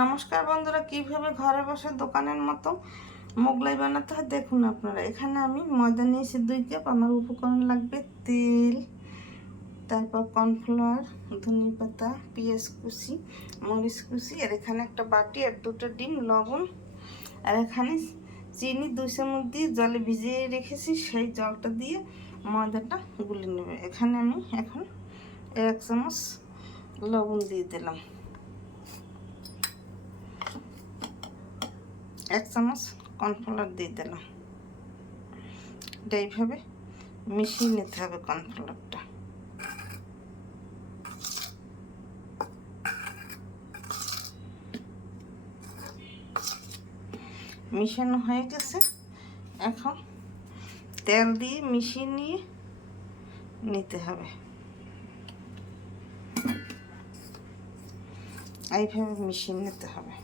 নমস্কার বন্ধুরা, কীভাবে ঘরে বসে দোকানের মতো মোগলাই বানাতে হয় দেখুন আপনারা। এখানে আমি ময়দা নিয়েছি দুই কাপ, আমার উপকরণ লাগবে তেল, তারপর কর্নফ্লাওয়ার, ধনে পাতা, পেঁয়াজ কুচি, মরিচ কুচি, আর এখানে একটা বাটি আর দুটো ডিম, লবণ, আর এখানে চিনি দুই চামচ দিয়ে জলে ভিজিয়ে রেখেছি, সেই জলটা দিয়ে ময়দাটা গুলে নেবে। এখানে আমি এখন এক চামচ লবণ দিয়ে দিলাম। এক চামচ কর্নফ্লাওয়ার দিয়ে দিলাম। এটা এইভাবে মিশিয়ে নিতে হবে কর্নফ্লাওয়ারটা। মিশানো হয়ে গেছে। এখন তেল দিয়ে মিশিয়ে নিয়ে নিতে হবে। এইভাবে মিশিয়ে নিতে হবে।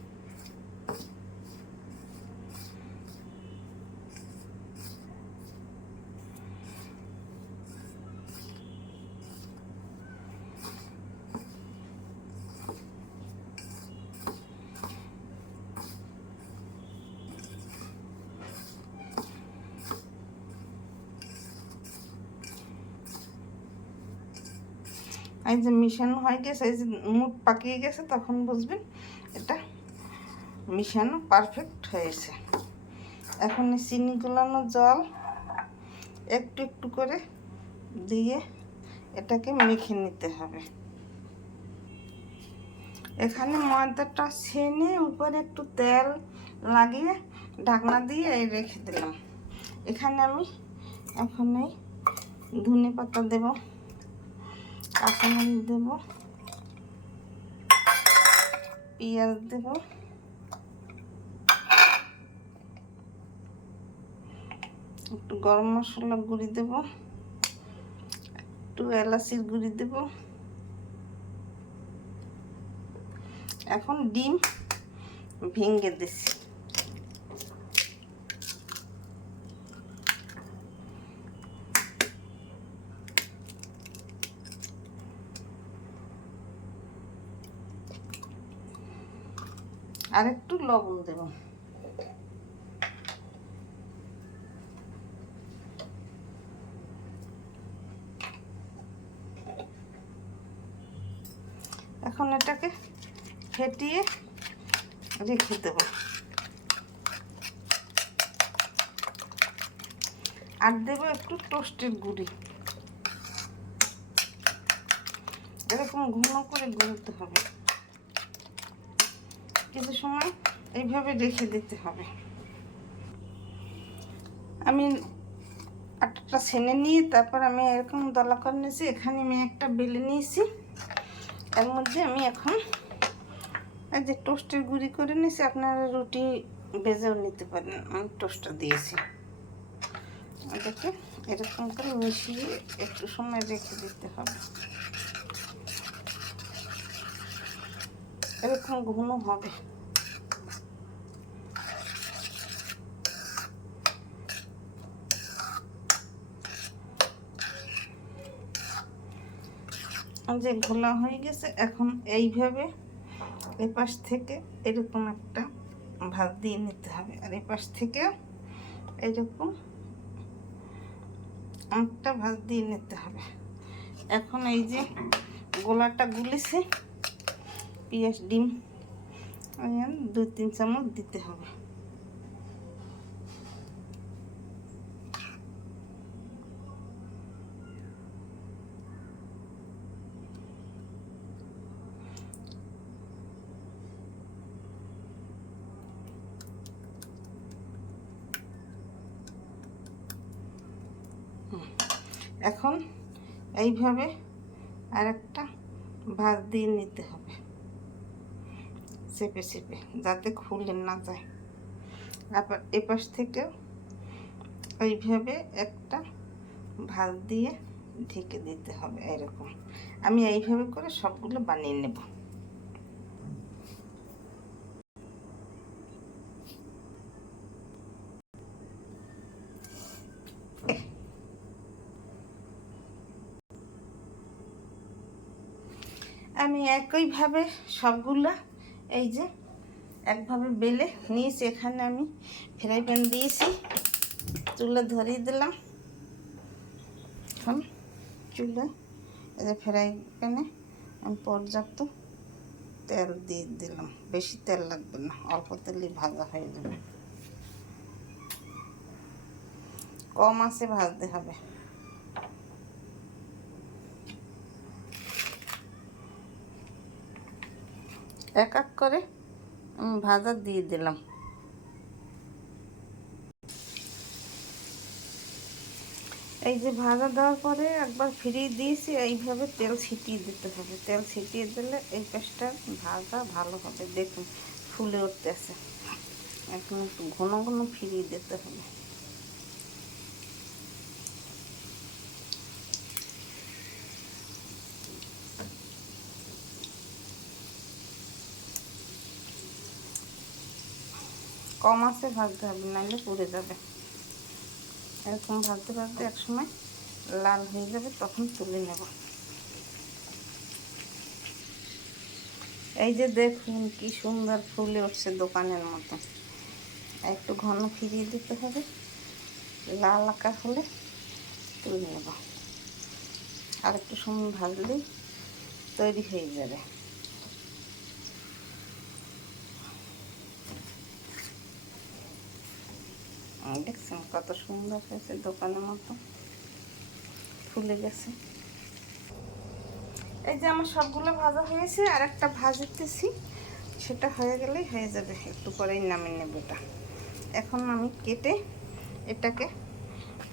এই যে মিশানো হয়ে গেছে, এই যে মুখ পাকিয়ে গেছে, তখন বুঝবেন এটা মিশানো পারফেক্ট হয়েছে। এখন এই চিনি গুলানো জল একটু একটু করে দিয়ে এটাকে মেখে নিতে হবে। এখানে ময়দাটা ছেনে উপরে একটু তেল লাগিয়ে ঢাকনা দিয়ে এই রেখে দিলাম। এখানে আমি এখন এই ধনে পাতা দেবো। কাঁচামরিচ দেব। পেঁয়াজ দেব। একটু গরম মশলা গুঁড়ি দেব। একটু এলাচির গুঁড়ি দেব। এখন ডিম ভেঙে দিচ্ছি। আর একটু লবণ দেব। এখন এটাকে ফেটিয়ে রেখে দেব। আর দেবো একটু টোস্টের গুঁড়ি। এরকম ঘন করে গুলতে হবে। কিছু সময় এইভাবে রেখে দিতে হবে। আমি আটাটা ছেনে নিয়ে তারপর আমি এরকম দলা করে নিয়েছি, এখানে আমি একটা বেলে নিয়েছি। এর মধ্যে আমি এখন এই যে টোস্টের গুঁড়ি করে নিয়েছি, আপনারা রুটি বেজেও নিতে পারেন, আমি টোস্টটা দিয়েছি। এটাকে এরকম করে মিশিয়ে একটু সময় রেখে দিতে হবে। এরকম ঘন হবে। যে ঘোলা হয়ে গেছে, এখন এইভাবে এপাশ থেকে এরকম একটা ভাত দিয়ে নিতে হবে। আর এপাশ থেকে এরকম একটা ভাত দিয়ে নিতে হবে। এখন এই যে গোলাটা গুলেছে পেঁয়াজ ডিম দুই তিন চামচ দিতে হবে। এখন এইভাবে আরেকটা ভাত দিয়ে নিতে হবে। চেপে চেপে, যাতে খুলে না যায়। আবার এপাশ থেকে এইভাবে একটা ভাত দিয়ে ঢেকে দিতে হবে এরকম। আমি এইভাবে করে সবগুলো বানিয়ে নেব। আমি একইভাবে সবগুলা এই যে, একভাবে বেলে নিয়েছি, এখানে আমি ফ্রাই প্যান দিয়েছি চুলে ধরিয়ে দিলাম। এখন চুলে এই যে ফ্রাই প্যানে আমি পর্যাপ্ত তেল দিয়ে দিলাম। বেশি তেল লাগবে না, অল্প তেলই ভাজা হয়ে যাবে। কম আছে ভাজতে হবে। এক এক করে আমি ভাজা দিয়ে দিলাম। এই যে ভাজা দেওয়ার পরে একবার ফিরিয়ে দিয়েছি, এইভাবে তেল ছিটিয়ে দিতে হবে। তেল ছিটিয়ে দিলে এই পেস্টটা ভাজা ভালো হবে। দেখুন, ফুলে উঠতেছে। এখন একটু ঘন ঘন ফিরিয়ে দিতে হবে। কম আছে, ভাজতে হবে, নাহলে পুড়ে যাবে। এরকম ভাজতে ভাজতে একসময় লাল হয়ে যাবে, তখন তুলে নেব। এই যে দেখুন, কি সুন্দর ফুলে উঠছে দোকানের মতো। একটু ঘন ফিরিয়ে দিতে হবে, লাল আঁকা হলে তুলে নেব। আর একটু সময় ভাজলেই তৈরি হয়ে যাবে। দেখছেন কত সুন্দর হয়েছে দোকানের মতো। ফুলে গেছে। এই যে আমার সবগুলো ভাজা হয়েছে, আর একটা ভাজতেছি। সেটা হয়ে গেলেই হয়ে যাবে। একটু পরেই নামিয়ে নেব এটা। এখন আমি কেটে এটাকে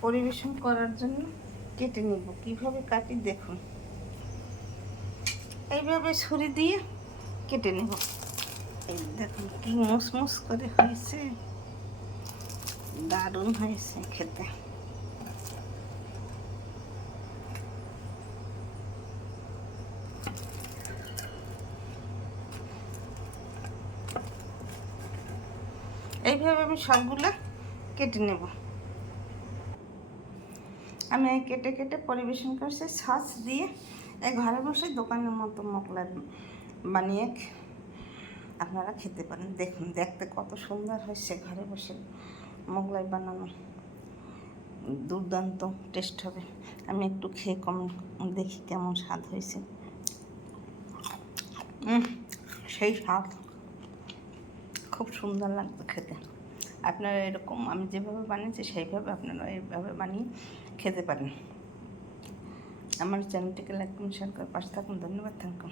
পরিবেশন করার জন্য কেটে নেব। কীভাবে কাটি দেখুন। এইভাবে ছুরি দিয়ে কেটে নেব। এই দেখুন কি মুসমুস করে হয়েছে। দারুণ হয়েছে খেতে। এইভাবে আমি সবগুলো কেটে নেব। আমি কেটে কেটে পরিবেশন করছি সস দিয়ে। এই ঘরে বসে দোকানের মতো মকলা বানিয়ে আপনারা খেতে পারেন। দেখুন, দেখতে কত সুন্দর হয়েছে ঘরে বসে। মোগলাই বানানো। দুর্দান্ত টেস্ট হবে। আমি একটু খেয়ে কম, দেখি কেমন স্বাদ হয়েছে। সেই স্বাদ। খুব সুন্দর লাগবে খেতে। আপনারা এরকম, আমি যেভাবে বানিয়েছি সেইভাবে আপনারা এইভাবে বানিয়ে খেতে পারেন। আমার চ্যানেলটিকে লাইক শেয়ার করে পাশে থাকুন। ধন্যবাদ থাকুন